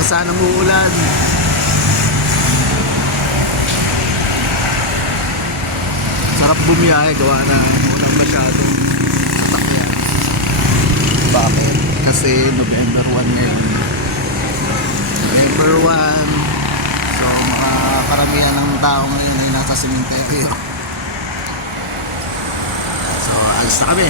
lang sana umuulan. Sarap bumiyahe, gawa na walang masyadong sasakyan. Bakit? Kasi November 1 ngayon. November 1. So mga karamihan ng tao ngayon ay nasa sementeryo. So alis na kami.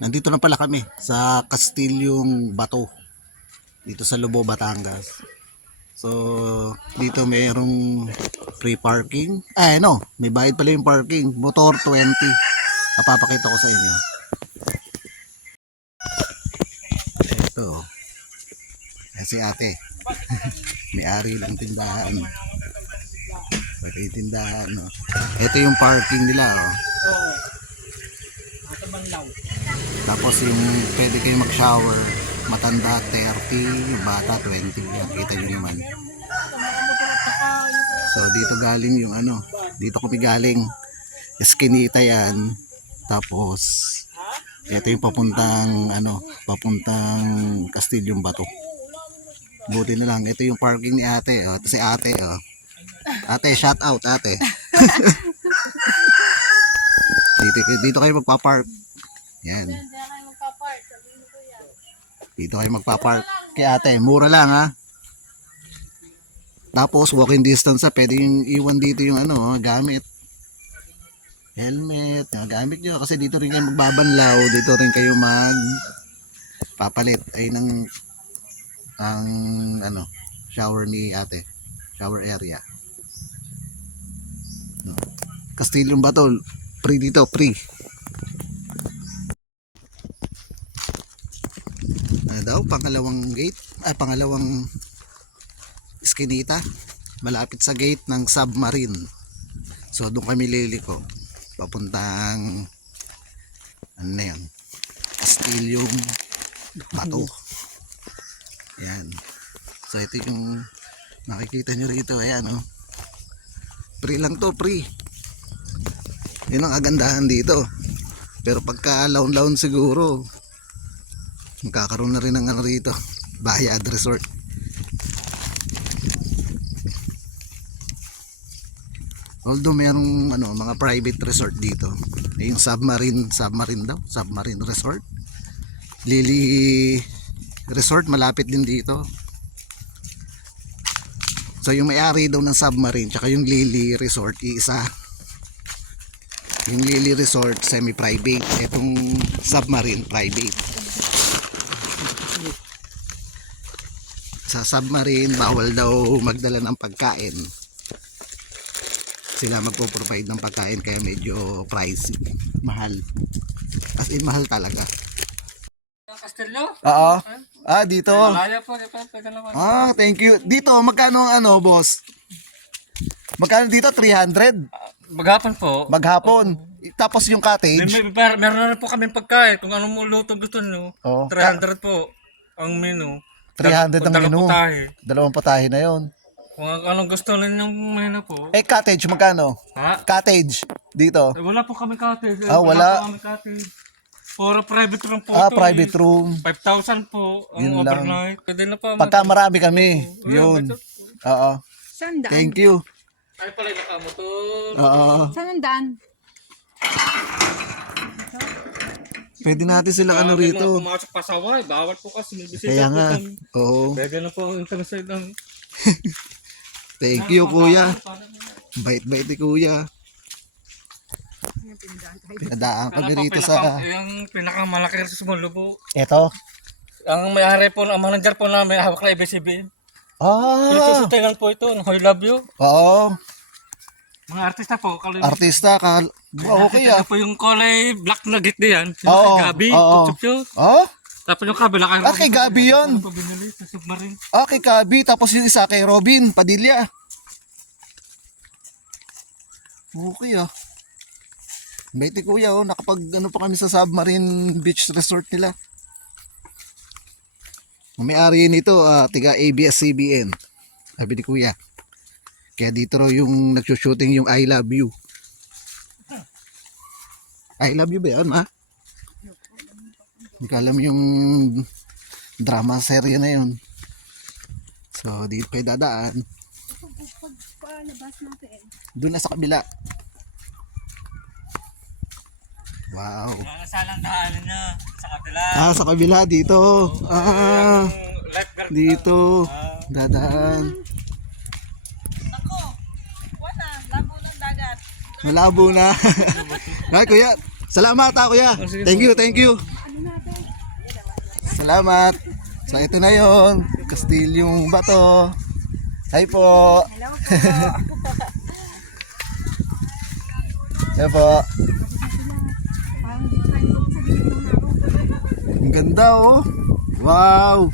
Nandito na pala kami sa Castilyong Bato dito sa Lobo, Batangas. So dito mayroong free parking. May bayad pala yung parking. Motor 20. Papapakita ko sa inyo. Ito. Si ate. May-ari ng tindahan. Ito yung tindahan. No? Ito yung parking nila. Oh. Tapos yung pwede kayo mag-shower, matanda 30, bata 20. Kita nyo naman. So dito galing yung dito kami galing. Eskinita yan. Tapos ito yung papuntang papuntang Castilyong Bato. Buti na lang ito yung parking ni ate. Ito si ate. Ate, shout out ate. dito kayo magpa-park. Yan. Dito kayo magpa-park kay ate. Mura lang ha. Tapos walking distance pwede yung iwan dito yung gamit. Helmet, gamit nyo kasi dito rin kayo magbabanlaw, dito rin kayo papalit ay ng shower ni ate. Shower area. Castilyong Bato, free dito, free. Pangalawang gate, pangalawang eskinita, malapit sa gate ng submarine. So doon kami liliko papuntang Castilyong Bato. Yan. So ito yung nakikita nyo rito. Ayan free lang to, free. Yun ang agandahan dito. Pero pagka laon-laon siguro magkakaroon na rin ng rito, bayad resort. Although mayroong mga private resort dito. Yung submarine resort. Lily Resort malapit din dito. So yung may-ari daw ng submarine tsaka yung Lily Resort iisa. Yung Lily Resort semi-private, itong submarine private. Sa submarine bawal daw magdala ng pagkain. Sila magpo-provide ng pagkain kaya medyo pricey, mahal. As in mahal talaga. Castillo? Oo. Dito. Kaya po, Thank you. Dito magkano boss? Magkano dito? 300? Maghapon po. Maghapon. Tapos yung cottage. Meron na rin po kami pagkain. Kung anong luto gusto nyo. 300 po ang menu. 300 ang menu. Putahe. Dalawang putahe na yon. Kung anong gusto ninyo menu po. Cottage magkano? Ha? Cottage dito. Wala po kami cottage. Wala. Po kami cottage. Puro private room po ito. Private room. 5,000 po ang Yun lang. overnight. Pwede na pa. Pagka marami kami, yun. Oo. Saan daan? Thank you. Ay pala yung nakamotor. Oo. Saan ang daan? Pwede natin sila ano Mga rito. pumasok pa sa way. Bawal po kasi. May bisita Kaya po nga. kami. Oo. Pwede na po ang isang side ng... Thank you, kuya. Bait-bait ni kuya. Pinadaan kami rito sa... Yung pinakamalaki sa Sumulo po. Eto. Ang may-ari po, ang manager po namin, hawak na ABCB. Ah. Pinagsusutay lang po ito, I love you. Oo. Mga artista po. Artista ka. Okay ah. Ito po yung kulay black na git diyan. Yung Oo, kay Gabi, oo. Kutsup. Oh? Tapos yung kabila kay Kay Gabi yun. Ano pa binili sa submarine? Kay Gabi. Tapos yung isa kay Robin Padilla. Okay ah. Bait ni kuya oh. Nakapag ano pa kami sa Submarine Beach Resort nila. Ang may-ari nito, tiga ABS-CBN. Sabi ni kuya. Kaya dito raw yung nagsushooting yung I Love You. I Love You ba yan, ma? Hindi ko alam yung drama serye na yun. So, dito kayo dadaan. Palabas natin. Doon na sa kabila. Wow. Salang daanan niya sa kabila. Sa kabila dito. Lifeguard. Dito. Dadaan. Ako, wala. Labo ng dagat. Malabo na. Ay, kuya. Salamat kuya. Thank you, thank you. Salamat. So, ito na yon, Kastilyong Bato. Hi po. Hello po. Ang ganda oh. Wow.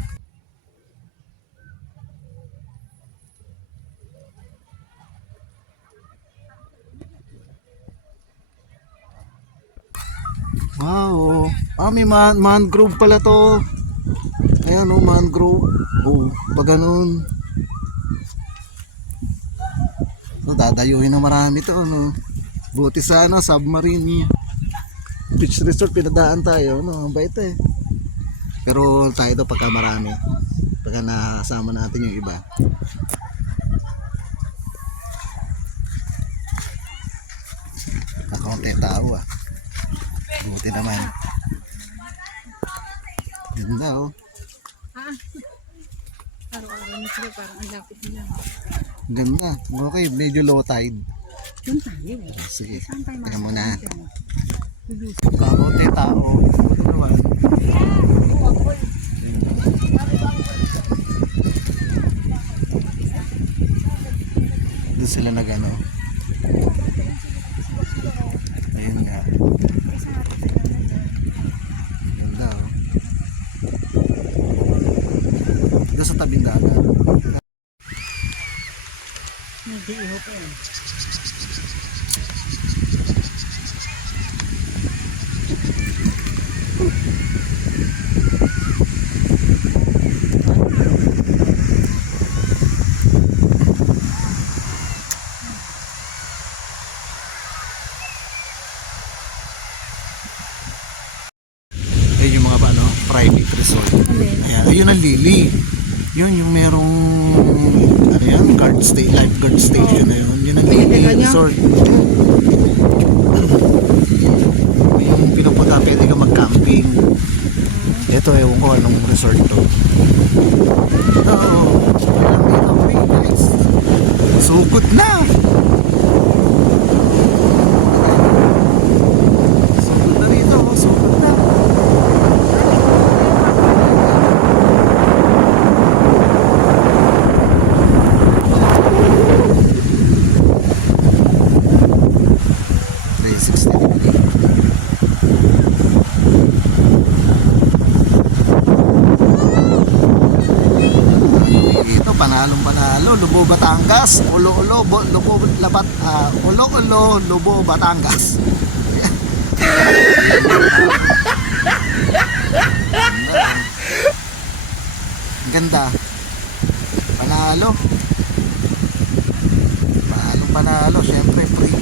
Wow. May mangrove pala to. Ayan oh, mangrove. Oh, pag ganun. Dadayuhin na marami to, no. Buti sa Submarine Beach Resort pinadaan tayo, no. Bait eh. Pero tayo to pagka marami. Pagka nakasama natin yung iba. Kakaunti tao ah. Buti naman. Ganda oh. Araw-araw na sila, parang ang lapit nila. Ganda. Okay, medyo low tide. Doon tayo. Sige. Saan tayo Teka muna. makakita? Kakunti tao. Buti naman. Doon sila nagano. Ayun nga. Ganda oh. Doon sa tabing dagat. Hindi, iho pa yun. Ayun yung mga private resort. Ayan, ayun ang Lily. Yun yung merong ano yan, lifeguard station na yun. Yun ang Lily Resort. Yung pinupunta, pwede ka mag-camping. Ito, ewan ko anong resort to. Oo. Walang dito, hey guys. Sugod na! Sugod na dito, sugod na. Ito panalo, Lubo Batangas, ulo-ulo, Lubo Labat, ulo-ulo, Lubo Batangas. Ganda. Panalo. Panalo, syempre free.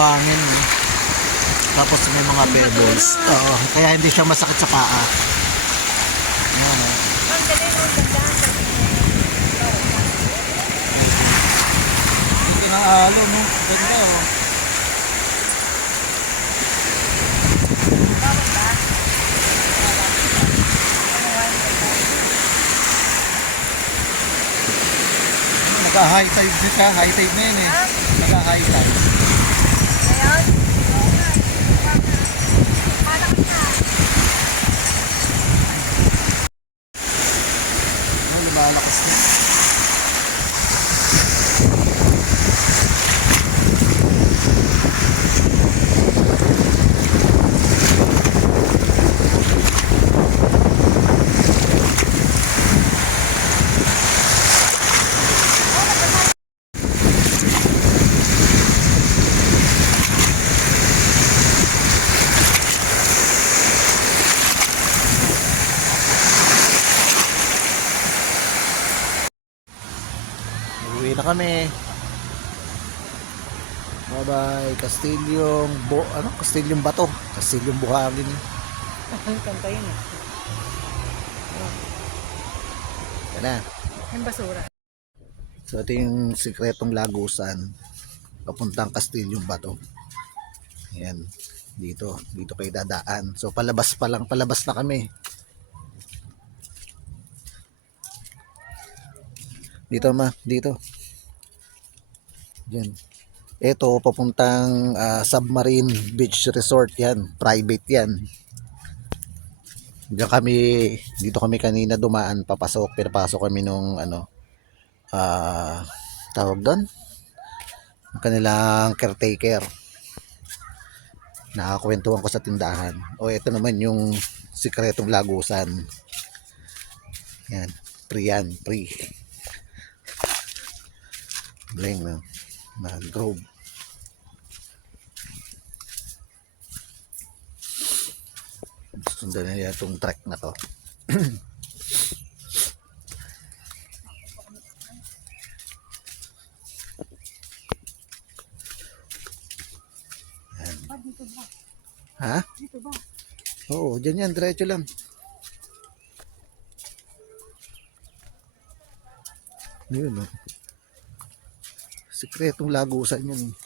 buhangin. Tapos may mga pebbles. Oo, kaya hindi siya masakit sa paa. Ayan, oh. Ito ng alo, no? Ganda, oh. Naka-high tide din siya. High tide na yun eh. Naka-high tide. Ano, lumalakas na. Uwi na kami. Bye bye. Castilyong Bato. Castilyong Buhangin. Ang kanta yun eh. Yan na. Yung basura. So ito yung sikretong lagusan. Papuntang Castilyong Bato. Yan. Dito kayo dadaan. So palabas na kami. Dito. Diyan. Ito papuntang Submarine Beach Resort yan. Private yan. Dito kami kanina dumaan, pinapasok kami nung tawag doon? Ang kanilang caretaker. Nakakwentuhan ko sa tindahan. O ito naman yung sikretong lagusan. Yan, free. Bling na. Grove. Sundan na itong track na to. Dito ba? Ha? Dito ba? Oo, dyan yan, diretso lang. Yun, no? Sikretong lagusan yun.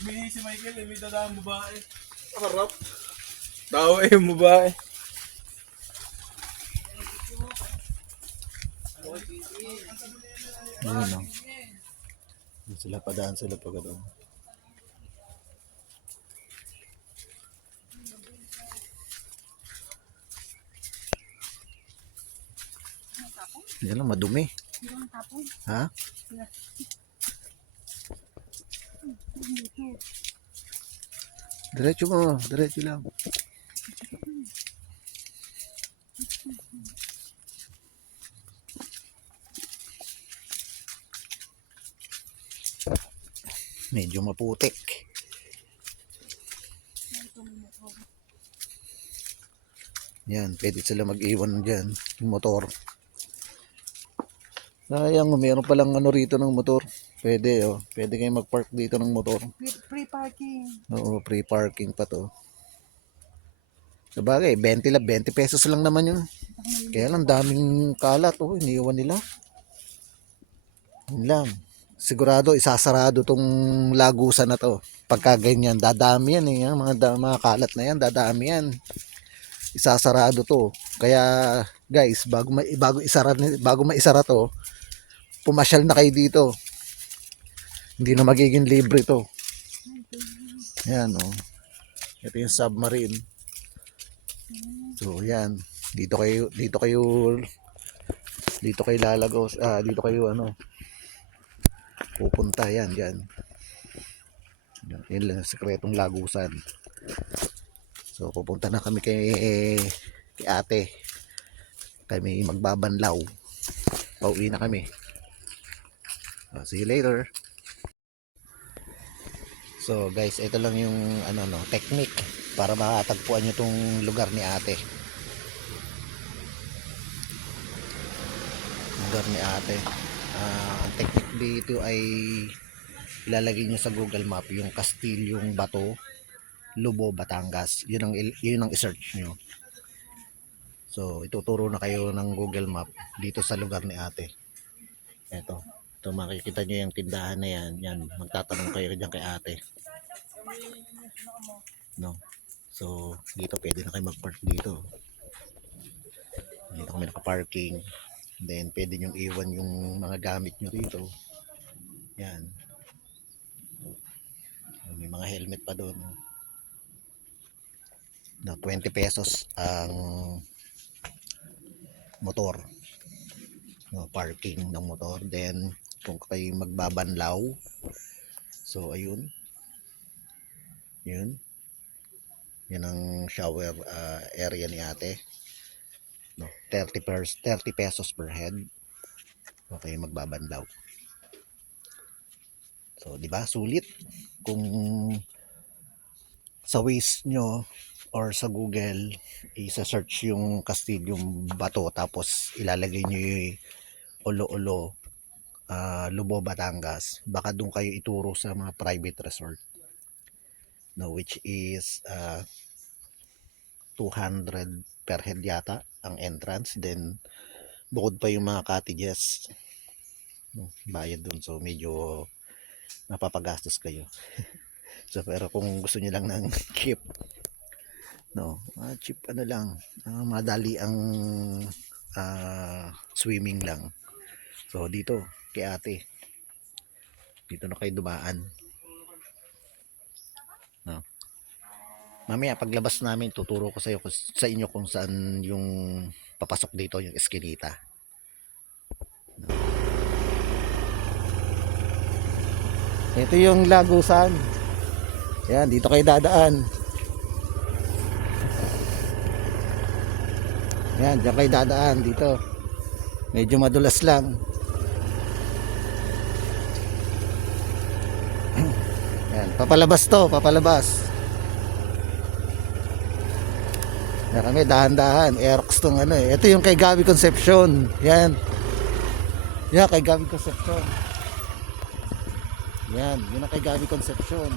Umihi si Michael, may dadaan babae. Harap. Tao yung babae. Ayun, no? Padaan sila pag doon. Yan lang, madumi. Ha? Diretso lang. Medyo maputik. Yan, pwede sila mag-iwan dyan yung motor. Sayang, meron palang rito ng motor. Pwede, oh. Pwede kayo mag-park dito ng motor. Free parking. Oo, free parking pa to. Sabagay, 20 pesos lang naman yun. Kaya lang, daming kalat. Oh, iniwan nila. Yun lang. Sigurado, isasarado tong lagusan na to. Pagka ganyan, dadami yan eh. Mga kalat na yan, dadami yan. Isasarado to. Kaya, guys, bago maisara to, pumasyal na kayo dito. Hindi na magiging libre to. Yan, oh. Ito yung submarine. So, yan. Dito kayo lalagos. Dito kayo pupunta yan dyan. Yan lang sikretong lagusan. So pupunta na kami kay ate. Kami magbabanlaw. Pauwi na kami. See you later. So So guys, ito lang yung ano no, technique para makatagpuan nyo tong lugar ni ate. Lugar ni ate. Ang technique dito ay ilalagay nyo sa Google Map yung Kastilyong Bato, Lubo, Batangas. Yun ang i-search nyo. So ituturo na kayo ng Google Map dito sa lugar ni ate. Ito makikita nyo yung tindahan na yan. Yan, magtatanong kayo dyan kay ate. No. So dito pwede na kayo mag-park dito. Dito kami naka-parking. Then pwede nyo iwan yung mga gamit nyo dito. Yan. May mga helmet pa doon. No, 20 pesos ang motor. No, parking ng motor. Then kung kayo magbabanlaw, so ayun. Yun. Yan ang shower area ni ate. No, 30 pesos per head. Okay, magbabanlaw. So, di ba? Sulit. Kung sa Waze nyo or sa Google, isa-search yung Kastilyong Bato tapos ilalagay nyo yung Olo-Olo, Lubo, Batangas. Baka doon kayo ituro sa mga private resort. No, which is 200 per head yata ang entrance. Then, bukod pa yung mga cottages. No, bayad doon. So, medyo mapapagastos kayo. So pero kung gusto niyo lang ng cheap, no, cheap ano lang, madali ang swimming lang. So dito kay ate, dito na kayo dumaan. No. Mamaya paglabas namin tuturo ko sa inyo kung saan yung papasok dito, yung eskinita. Ito yung Lagusan. Yan, dito kayo dadaan. Yan, diyan kayo dadaan dito. Medyo madulas lang. Yan, papalabas to, papalabas. Yan kami, dahan-dahan. Aerox tong ano eh. Ito yung kay Gabi Concepcion. Yan. Yan, kay Gabi Concepcion. Yan, yun ang kay Gabi Concepcion.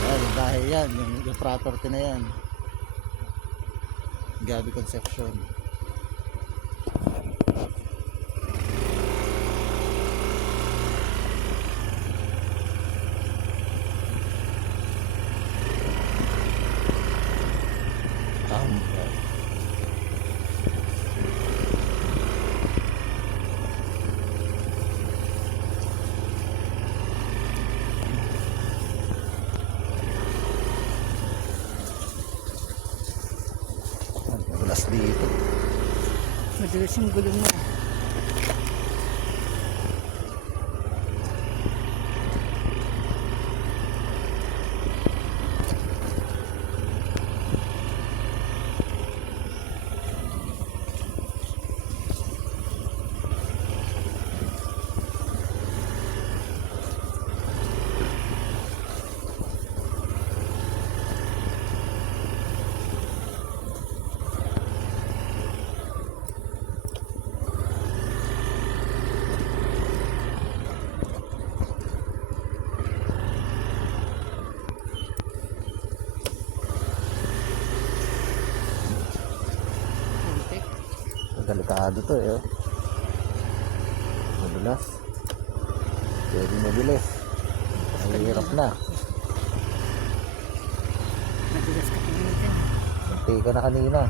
Yan, yung bahay yan, yung property na yan. Gabi Concepcion. Madulas dito. Madulas yung gulong mo. Delikado to eh. Madulas. Pwede mabilis. Ang hirap na. Madulas ka kanina. Munti ka na kanina.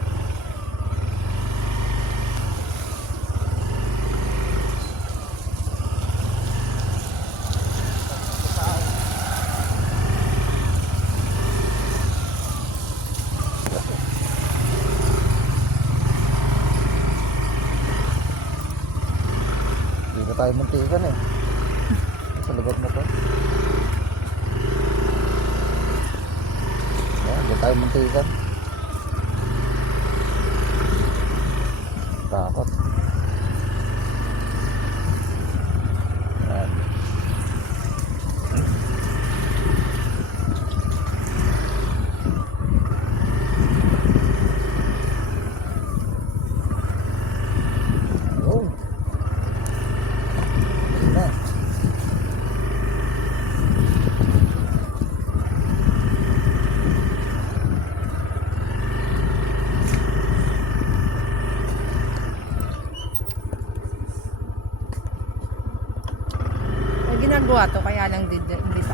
Dito tayo muntikan eh. Sa lugar na to. Yan, dito tayo muntikan. Takot. Yan.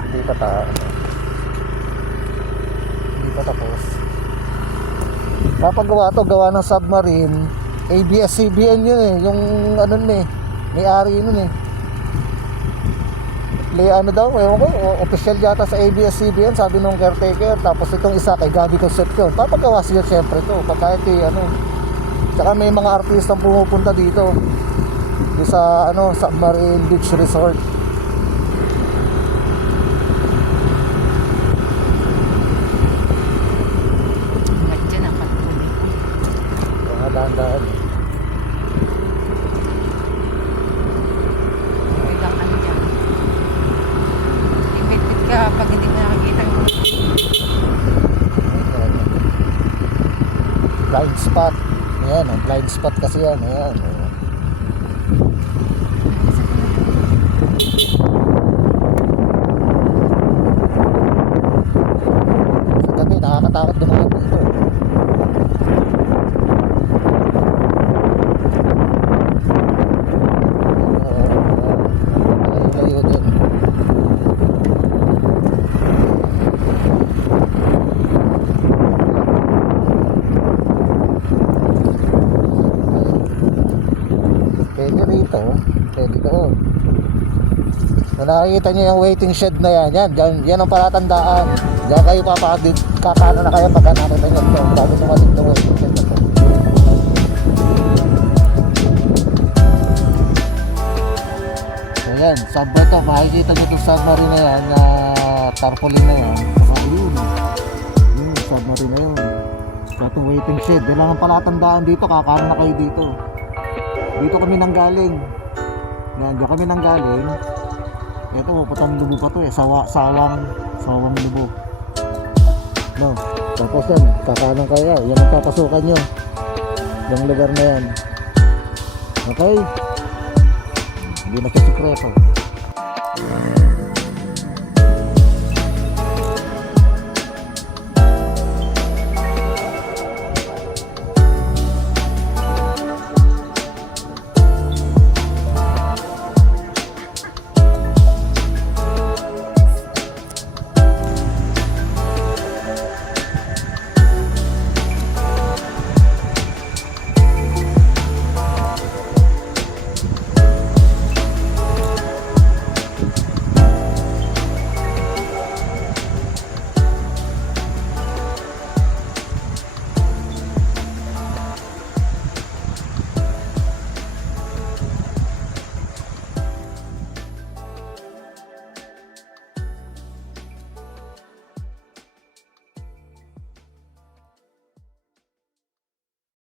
Hindi pa tapos. Kapagawa to, gawa ng submarine, ABS-CBN yun eh, yung ano nun eh, may-ari nun eh. Ano daw, ewan ko, official yata sa ABS-CBN, sabi nung caretaker. Tapos itong isa kay Gabi Concepcion, papagawa siya siyempre to, kahit ano. Tsaka may mga artistang pumupunta dito sa ano, Submarine Beach Resort. Nandiyan ang patuloy. Mga dahan-dahan. Okay lang ano dyan. Limited ka pag hindi mo nakikita yung Ayan. Blind spot. Ayan, ang blind spot kasi yan. Ayan. Sa gabi, nakakatakot dumaan dito. Layo din. Pwede rito, pwede doon. Kung nakikita nyo yung waiting shed na yan, yan ang palatandaan. Diyan kayo kakano na kayo pagka nakita nyo ito, bago tumating na waiting shed na ito. So yan, subway to, makikita nyo itong submarine na yan, na tarpaulin na yan. Ayun, yung submarine na yun. So itong waiting shed, yan lang ang palatandaan dito, kakano na kayo dito. Dito kami nanggaling. Yan, diyan kami nanggaling. Ito, putang lubo pa to eh. Sawang lubo. No. Tapos yan, kakanan kaya. Yan ang papasukan nyo. Yung lugar na yan. Okay? Hindi na siya sikreto.